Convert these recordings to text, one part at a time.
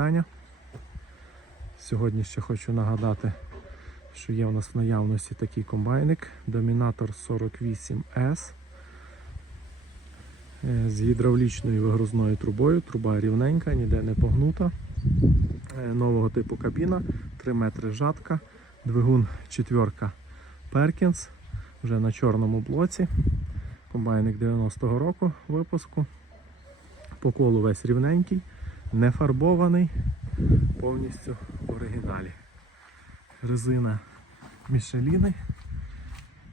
Вітання. Сьогодні ще хочу нагадати, що є у нас в наявності такий комбайник Dominator 48S е, з гідравлічною вигрузною трубою. Труба рівненька, ніде не погнута. Е, Нового типу кабіна, 3 метри жатка, двигун четверка Perkins, вже на чорному блоці. Комбайник 90-го року випуску. По колу весь рівненький, не фарбований, повністю в оригіналі. Резина Мішеліни,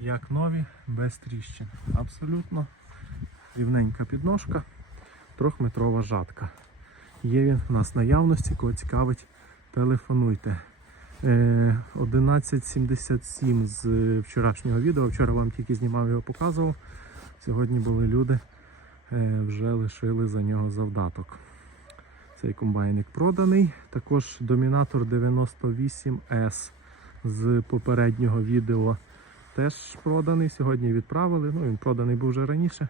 як нові, без тріщин. Абсолютно рівненька підножка, трьохметрова жатка. Є він у нас в наявності, кого цікавить, телефонуйте. Е, 1177 з вчорашнього відео. Вчора вам тільки знімав його, показував. Сьогодні були люди, е, вже лишили за нього завдаток. Цей комбайник проданий. Також Домінатор 98S з попереднього відео теж проданий. Сьогодні відправили. Ну, він проданий був вже раніше.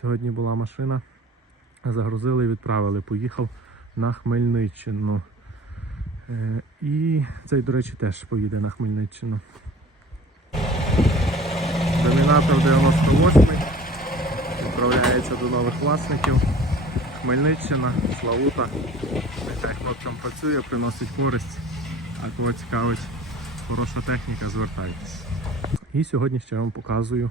Сьогодні була машина. Загрузили і відправили. Поїхав на Хмельниччину. Е, І цей, до речі, теж поїде на Хмельниччину. Домінатор 98 відправляється до нових власників. Хмельниччина, Славута. Нехай хлопцям працює, приносить користь. А кого цікавить хороша техніка, звертайтесь. І сьогодні ще вам показую,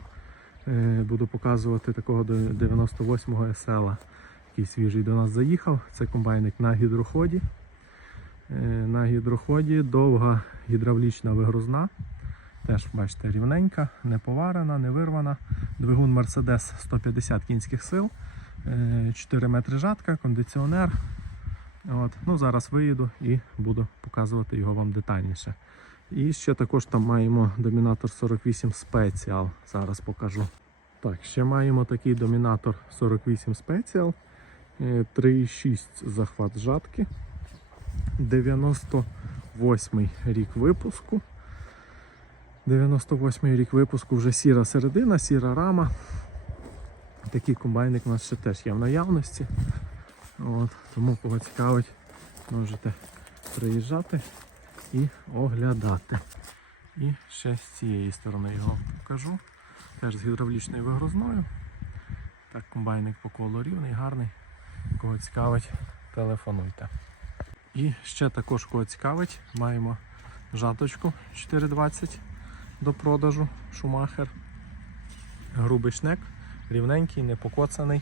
е, буду показувати такого 98-го SL, який свіжий до нас заїхав. Це комбайник на гідроході. Е, На гідроході довга гідравлічна вигрузна. Теж, бачите, рівненька, не поварена, не вирвана. Двигун Mercedes 150 кінських сил, 4 метри жатка, кондиціонер. От. Ну, зараз виїду і буду показувати його вам детальніше. І ще також там маємо домінатор 48 Special. Зараз покажу. Так, ще маємо такий домінатор 48 Special. е, 3,6 захват жатки. 98 рік випуску. 98 рік випуску вже сіра середина, сіра рама. Такий комбайник у нас ще теж є в наявності. От, тому кого цікавить, можете приїжджати і оглядати. І ще з цієї сторони його покажу. Теж з гідравлічною вигрузною. Так, комбайник по колу рівний, гарний. Кого цікавить, телефонуйте. І ще також кого цікавить, маємо жаточку 420 до продажу Шумахер. Грубий шнек, рівненький, не покоцаний,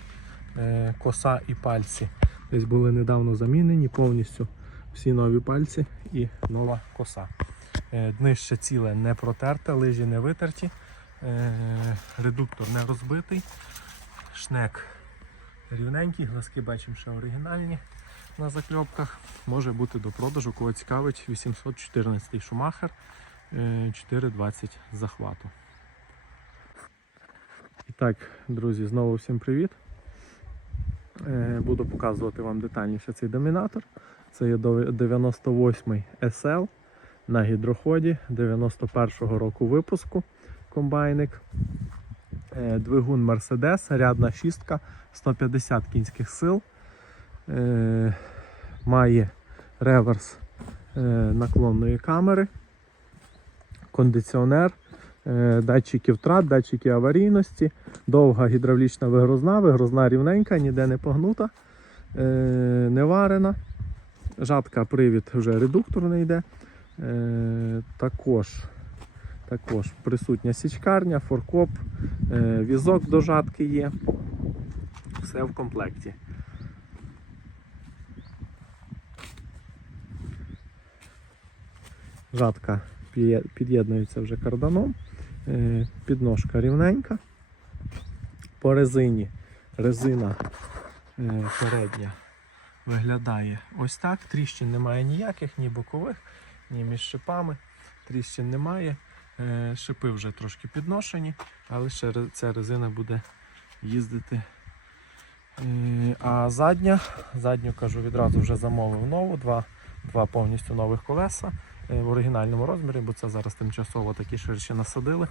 е, коса і пальці. Десь були недавно замінені повністю всі нові пальці і нова коса. Е, Днище ціле не протерте, лижі не витерті, е, редуктор не розбитий, шнек рівненький, глазки бачимо, що оригінальні на закльопках. Може бути до продажу, кого цікавить 814 Шумахер. Е, 4,20 захвату. І так, друзі, знову всім привіт. Е, Буду показувати вам детальніше цей домінатор. Це є до- 98 SL на гідроході 91-го року випуску комбайник. Е, Двигун Mercedes, рядна шістка, 150 кінських сил. Е, Має реверс наклонної камери кондиціонер, е, датчики втрат, датчики аварійності, довга гідравлічна вигрузна, вигрузна рівненька, ніде не погнута, е, не варена. Жатка привід вже редукторний йде. Е, Також, також присутня січкарня, форкоп, візок до жатки є. Все в комплекті. Жатка під'єднується вже карданом. Е, Підножка рівненька. По резині резина е, передня виглядає ось так. Тріщин немає ніяких, ні бокових, ні між шипами. Тріщин немає. Е, Шипи вже трошки підношені, але ще ця резина буде їздити. А задня, задню кажу, відразу вже замовив нову, два, два повністю нових колеса в оригінальному розмірі, бо це зараз тимчасово такі ширші насадили.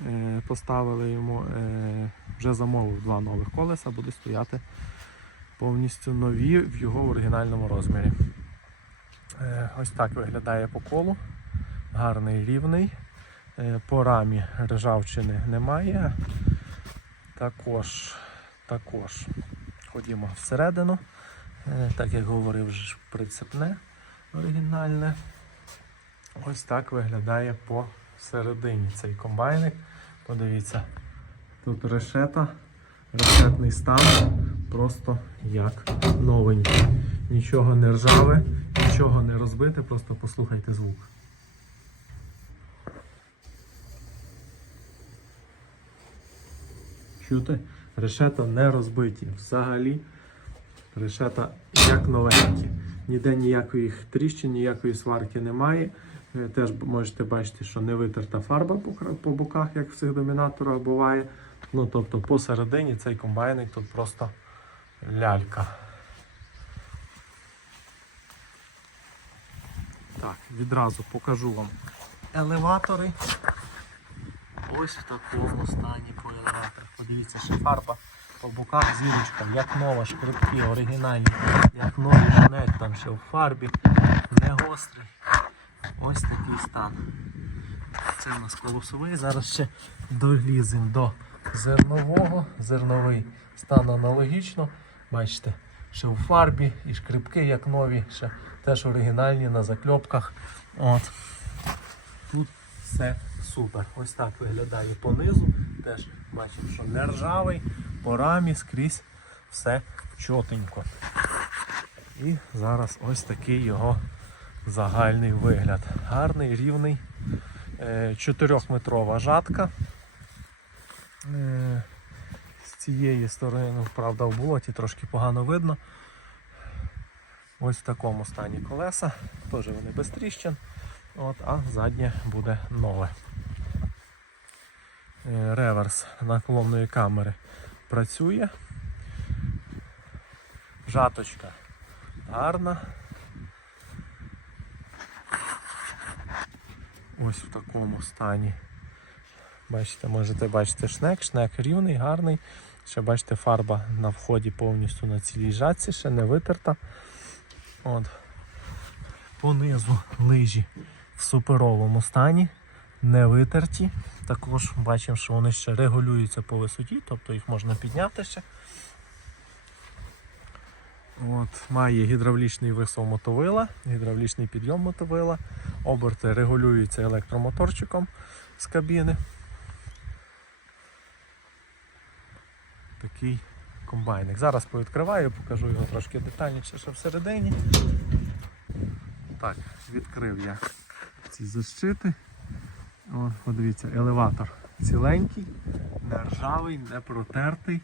Е, Поставили йому, е, вже замовив два нових колеса, буде стояти повністю нові в його оригінальному розмірі. Е, Ось так виглядає по колу. Гарний рівний. Е, По рамі ржавчини немає. Також, також ходімо всередину. Е, Так як говорив, прицепне оригінальне. Ось так виглядає по середині цей комбайник. Подивіться, тут решета, решетний стан, просто як новенький. Нічого не ржаве, нічого не розбите, просто послухайте звук. Чути? Решета не розбиті. Взагалі решета як новенькі. Ніде ніякої тріщин, ніякої сварки немає. Е, Теж можете бачити, що не витерта фарба по, боках, як в цих домінаторах буває. Ну, тобто посередині цей комбайник тут просто лялька. Так, відразу покажу вам елеватори. Ось в такому стані по елеваторах. Подивіться, ще фарба по боках зірочка, як нова, шкрипки, оригінальні, як новий шнек, там ще в фарбі, не гострий. Ось такий стан. Це у нас колосовий. Зараз ще доліземо до зернового. Зерновий стан аналогічно. Бачите, ще у фарбі і шкрипки, як нові, ще теж оригінальні на закльопках. От. Тут все супер. Ось так виглядає понизу. Теж бачимо, що не ржавий, по рамі скрізь все чотенько. І зараз ось такий його загальний вигляд. Гарний, рівний. 4-метрова жатка. Е, З цієї сторони, ну, правда, в болоті трошки погано видно. Ось в такому стані колеса. Теж вони без тріщин. От, а заднє буде нове. Е, Реверс наклонної камери працює. Жаточка гарна. Ось в такому стані. Бачите, можете бачити шнек, шнек рівний, гарний. Ще бачите, фарба на вході повністю на цілій жатці, ще не витерта. От. Понизу лижі в суперовому стані, не витерті. Також бачимо, що вони ще регулюються по висоті, тобто їх можна підняти ще. От, має гідравлічний висов мотовила, гідравлічний підйом мотовила. Оберти регулюються електромоторчиком з кабіни. Такий комбайник. Зараз повідкриваю, покажу його трошки детальніше ще всередині. Так, відкрив я ці защити. О, подивіться, елеватор ціленький, не ржавий, не протертий,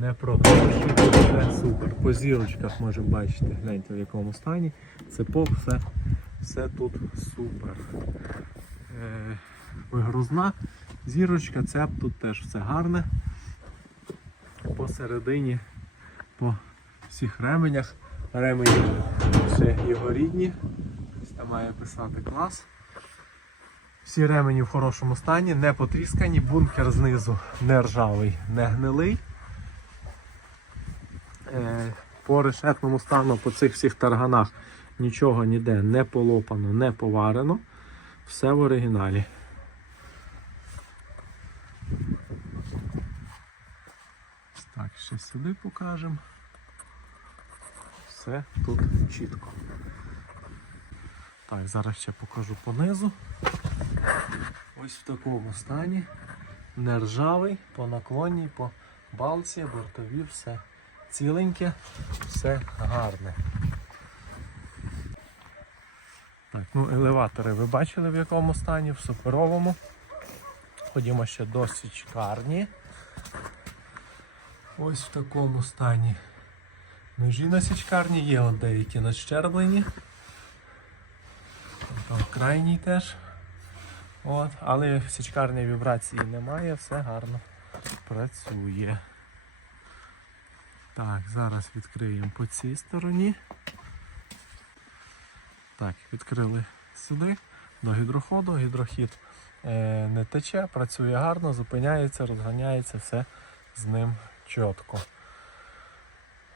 не протертий, все супер. По зірочках можемо бачити, гляньте в якому стані. Це по все, все тут супер. Е, вигрузна зірочка, цеп тут теж все гарне. Посередині, по всіх ременях. Ремені ще його рідні. Там має писати клас. Всі ремені в хорошому стані, не потріскані, бункер знизу не ржавий, не гнилий. Е, По решетному стану, по цих всіх тарганах нічого ніде не полопано, не поварено. Все в оригіналі. Так, ще сюди покажемо. Все тут чітко. Так, зараз ще покажу понизу. Ось в такому стані. Не ржавий, по наклонній, по балці, бортові, все ціленьке, все гарне. Так, ну елеватори ви бачили в якому стані, в суперовому. Ходімо ще до січкарні. Ось в такому стані. Ножі на січкарні є от деякі нащерблені. Там крайній теж. От, але січкарні вібрації немає, все гарно працює. Так, зараз відкриємо по цій стороні. Так, відкрили сюди до гідроходу. Гідрохід е, не тече, працює гарно, зупиняється, розганяється, все з ним чітко.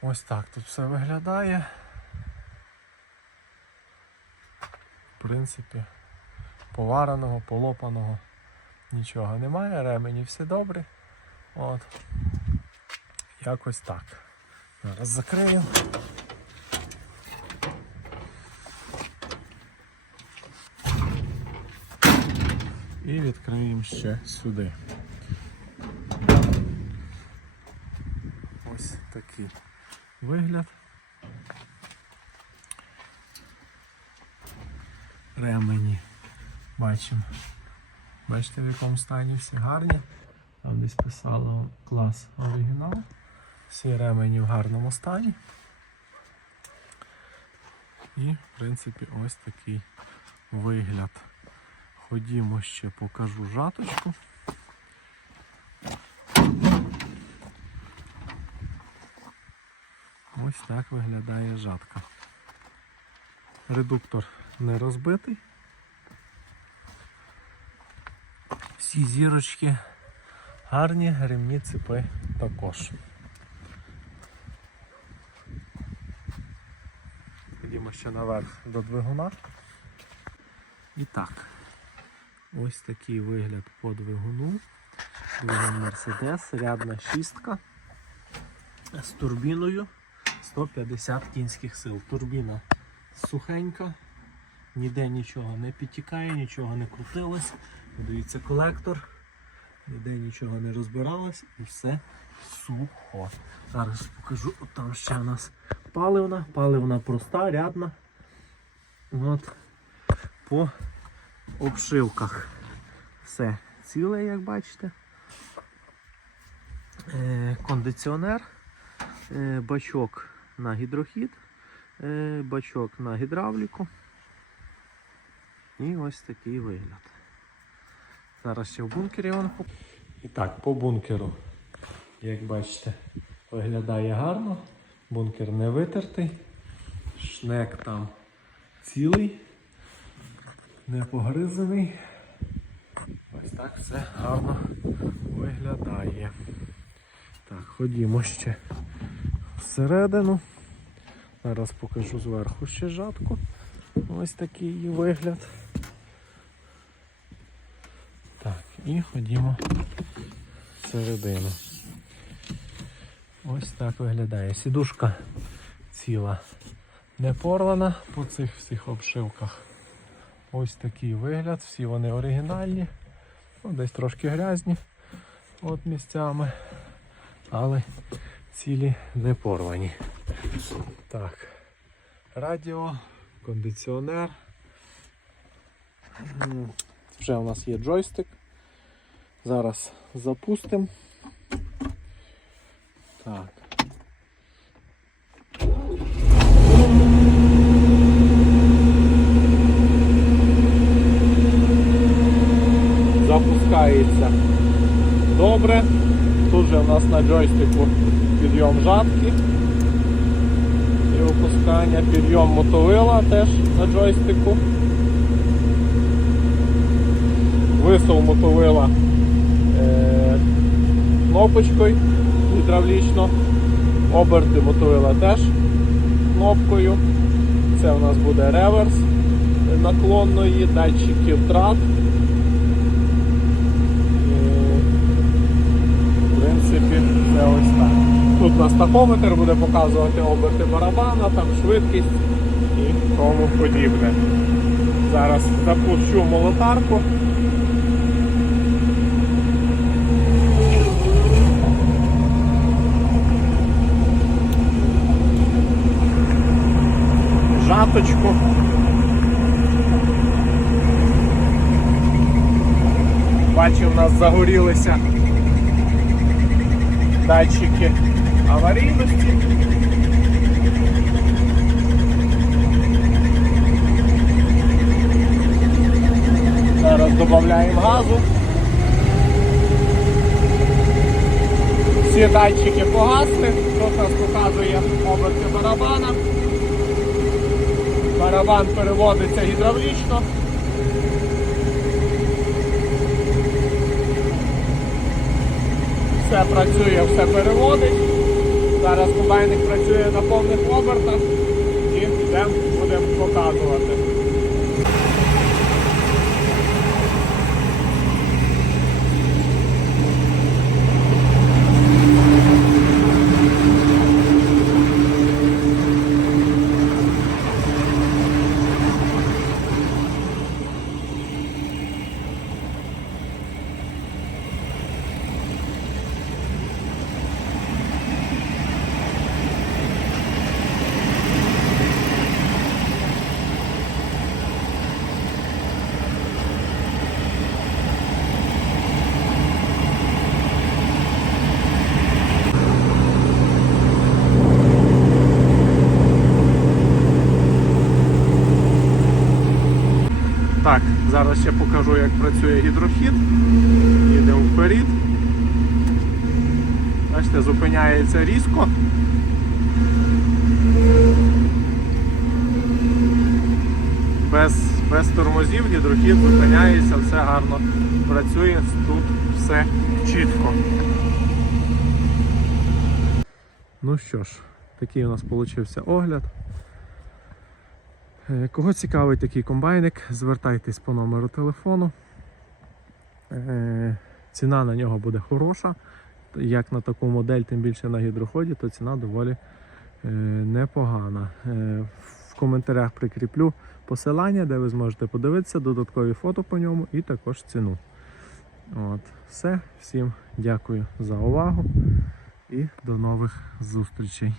Ось так тут все виглядає. В принципі, повареного, полопаного нічого немає, ремені всі добрі. От. Якось так. Зараз закриємо. І відкриємо ще сюди. Ось такий вигляд. Ремені бачимо. Бачите, в якому стані всі гарні. Там десь писало клас оригінал. Всі ремені в гарному стані. І, в принципі, ось такий вигляд. Ходімо ще покажу жаточку. Ось так виглядає жатка. Редуктор не розбитий. Всі зірочки гарні, ремні ципи також. Ходімо ще наверх до двигуна. І так, ось такий вигляд по двигуну. Двигун Mercedes, рядна шістка з турбіною 150 кінських сил. Турбіна сухенька, ніде нічого не підтікає, нічого не крутилось. Дивіться, колектор, ніде нічого не розбиралось і все сухо. Зараз покажу, От там ще у нас паливна, паливна проста, рядна. От. По обшивках все ціле, як бачите. Е, кондиціонер, е, бачок на гідрохід, е, бачок на гідравліку. І ось такий вигляд. Зараз ще в бункері воно. І так, по бункеру, як бачите, виглядає гарно. Бункер не витертий. Шнек там цілий, не погризаний. Ось так все гарно виглядає. Так, ходімо ще всередину. Зараз покажу зверху ще жатку. Ось такий її вигляд. Так, і ходімо всередину. Ось так виглядає. Сідушка ціла, не порвана по цих всіх обшивках. Ось такий вигляд, всі вони оригінальні, ну, десь трошки грязні от місцями, але цілі не порвані. Так, радіо, кондиціонер. Вже у нас є джойстик. Зараз запустимо. Так. Запускається добре. Тут же у нас на джойстику підйом жатки і опускання, підйом мотовила теж на джойстику. Висов мотовила е, кнопочкою гідравлічно. Оберти мотовила теж кнопкою. Це у нас буде реверс наклонної, датчики втрат. В принципі, це ось так. Тут у нас тахометр буде показувати оберти барабана, там швидкість і тому подібне. Зараз запущу молотарку. Жаточку. Бачу, у нас загорілися датчики аварійності. Зараз додаємо газу. Всі датчики погасли. Тут нас показує оберти барабана. Барабан переводиться гідравлічно. Все працює, все переводить. Зараз комбайник працює на повних обертах і йдемо, будемо показувати. Так, зараз ще покажу, як працює гідрохід. Їдемо вперед. Бачите, зупиняється різко. Без, без тормозів гідрохід зупиняється, все гарно працює, тут все чітко. Ну що ж, такий у нас вийшов огляд. Е, Кого цікавить такий комбайник, звертайтесь по номеру телефону. Е, Ціна на нього буде хороша. Як на таку модель, тим більше на гідроході, то ціна доволі е, непогана. В коментарях прикріплю посилання, де ви зможете подивитися, додаткові фото по ньому і також ціну. От, все, всім дякую за увагу і до нових зустрічей.